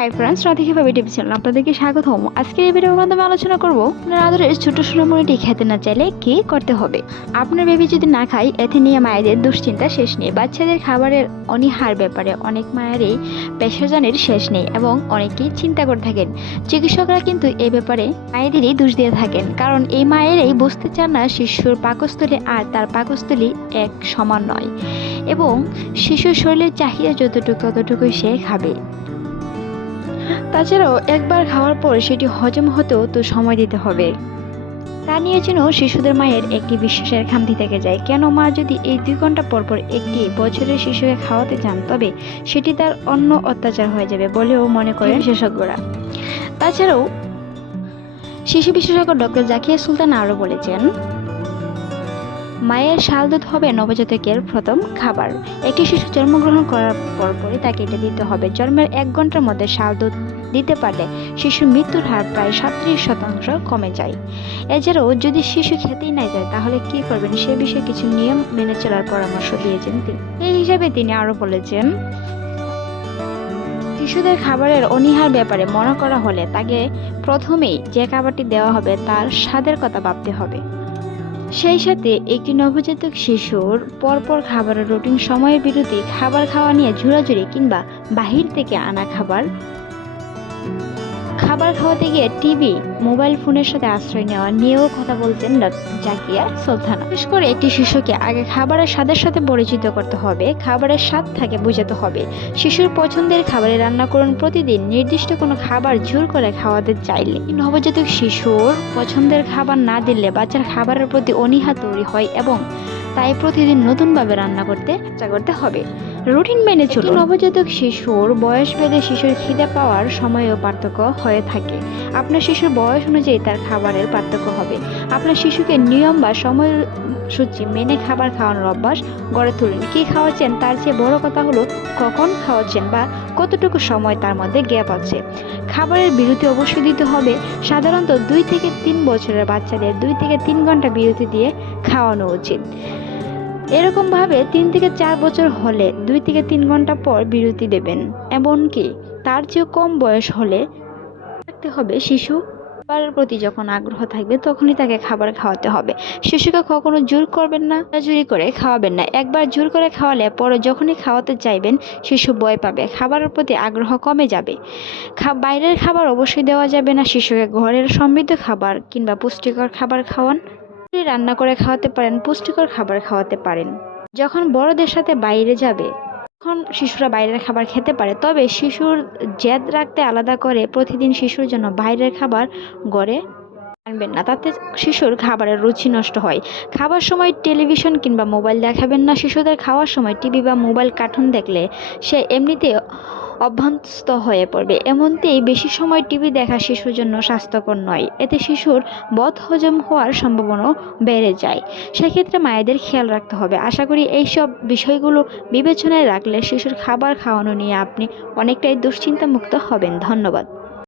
Hi friends Radhika ভাবি TV channel আপনাদেরকে স্বাগতম। আজকের এই ভিডিওর মাধ্যমে আলোচনা করব, আপনার আদরের ছোট সোনামণিটি খেতে না চাইলে কি করতে হবে? আপনার বেবি যদি না খায় এতে নিয়ে মায়েদের দুশ্চিন্তা শেষ নেই। বাচ্চাদের খাবারের অনীহার ব্যাপারে অনেক মায়েরই পেশাজনের শেষ নেই এবং অনেকেই চিন্তা করে থাকেন। চিকিৎসকরা কিন্তু এই ব্যাপারে মায়েদেরই দোষ দিয়ে থাকেন। কারণ এই মায়েরাই বুঝতে চান না শিশুর পাকস্থলী আর তার পাকস্থলী এক সমান নয়। এবং শিশুর শরীরের চাহিদা যতটুকু ততটুকুই সে খাবে। তাছাড়াও একবার খাওয়ার পর সেটি হজম হতেও তো সময় দিতে হবে। তা নিয়ে যেন শিশুদের মায়ের একটি বিশ্বাসের খামতি থেকে যায়। কেন মা যদি এই দুই ঘণ্টা পর পর একটি বছরের শিশুকে খাওয়াতে চান তবে সেটি তার অন্য অত্যাচার হয়ে যাবে বলেও মনে করেন বিশেষজ্ঞরা। তাছাড়াও শিশু বিশেষজ্ঞ ডক্টর জাকিয়া সুলতান আরও বলেছেন মায়ের শাল দুধ হবে নবজাতকের প্রথম খাবার। একটি শিশু জন্মগ্রহণ করার পরপরই তাকে এটা দিতে হবে। জন্মের এক ঘণ্টার মধ্যে শাল দুধ দিতে পারলে শিশুর মৃত্যুর হার প্রায় সাতত্রিশ শতাংশ কমে যায়। এছাড়াও যদি শিশু খেতেই না যায়, তাহলে কি করবেন? সে বিষয়ে কিছু নিয়ম মেনে চলার পরামর্শ দিয়েছেন তিনি। এই হিসাবে তিনি আরও বলেছেন, শিশুদের খাবারের অনীহার ব্যাপারে মনে করা হলে তাকে প্রথমেই যে খাবারটি দেওয়া হবে তার স্বাদের কথা ভাবতে হবে। সেই সাথে একটি নবজাতক শিশুর পরপর খাবারের রুটিন সময়ের বিরতি খাবার খাওয়া নিয়ে ঝুরাঝুরি কিংবা বাহির থেকে আনা খাবার খাবার খাওয়াতে গিয়ে টিভি, মোবাইল ফোনের সাথে আশ্রয় নেওয়া নিয়েও কথা বলতেন জাকিয়া সুলতানা। বিশেষ করে একটি শিশুকে আগে খাবারের স্বাদের সাথে পরিচিত করতে হবে, খাবারের স্বাদ থাকে বোঝাতে হবে। শিশুর পছন্দের খাবারে রান্না করুন প্রতিদিন, নির্দিষ্ট কোনো খাবার ঝুল করে খাওয়াতে চাইলে। নবজাতক শিশুর পছন্দের খাবার না দিলে বাচ্চার খাবারের প্রতি অনীহা তৈরি হয় এবং তাই প্রতিদিন নতুনভাবে রান্না করতে চেষ্টা করতে হবে। রুটিন মেনে চলুন। নবজাতক শিশুর বয়স ভেদে শিশুর খিদে পাওয়ার সময়ও পার্থক্য হয়ে থাকে। আপনার শিশুর বয়স অনুযায়ী তার খাবারের পার্থক্য হবে। আপনার শিশুকে নিয়ম বা সময় সূচি মেনে খাবার খাওয়ানোর অভ্যাস গড়ে তুলুন। কী খাওয়াচ্ছেন? তার চেয়ে বড় কথা হলো, কখন খাওয়াচ্ছেন বা কতটুকু সময় তার মধ্যে গ্যাপ আছে। খাবারের বিরতি অবশ্যই দিতে হবে। সাধারণত দুই থেকে তিন বছরের বাচ্চাদের দুই থেকে তিন ঘণ্টা বিরতি দিয়ে খাওয়ানো উচিত। এরকমভাবে তিন থেকে চার বছর হলে দুই থেকে তিন ঘণ্টা পর বিরতি দেবেন। এমনকি তার চেয়েও কম বয়স হলে থাকতে হবে শিশু। খাবারের প্রতি যখন আগ্রহ থাকবে তখনই তাকে খাবার খাওয়াতে হবে। শিশুকে কখনো জোর করবেন না জোরি করে খাওয়াবেন না। একবার জোর করে খাওয়ালে পরে যখনই খাওয়াতে চাইবেন, শিশু ভয় পাবে। খাবারের প্রতি আগ্রহ কমে যাবে। বাইরের খাবার অবশ্যই দেওয়া যাবে না। শিশুকে ঘরের সমৃদ্ধ খাবার কিংবা পুষ্টিকর খাবার খাওয়ান। রান্না করে খাওয়াতে পারেন, পুষ্টিকর খাবার খাওয়াতে পারেন। যখন বড়দের সাথে বাইরে যাবে, তখন শিশুরা বাইরের খাবার খেতে পারে। তবে শিশুর জেদ রাখতে আলাদা করে প্রতিদিন শিশুর জন্য বাইরের খাবার গড়ে আনবেন না। তাতে শিশুর খাবারের রুচি নষ্ট হয়। খাবার সময় টেলিভিশন কিংবা মোবাইল দেখাবেন না। শিশুদের খাওয়ার সময় টিভি বা মোবাইল কার্টুন দেখলে সে এমনিতে অভ্যস্ত হয়ে পড়বে। এমনতেই বেশি সময় টিভি দেখা শিশুর জন্য স্বাস্থ্যকর নয়। এতে শিশুর বদ হজম হওয়ার সম্ভাবনাও বেড়ে যায়। সেক্ষেত্রে মায়েদের খেয়াল রাখতে হবে। আশা করি এইসব বিষয়গুলো বিবেচনায় রাখলে শিশুর খাবার খাওয়ানো নিয়ে আপনি অনেকটাই দুশ্চিন্তামুক্ত হবেন। ধন্যবাদ।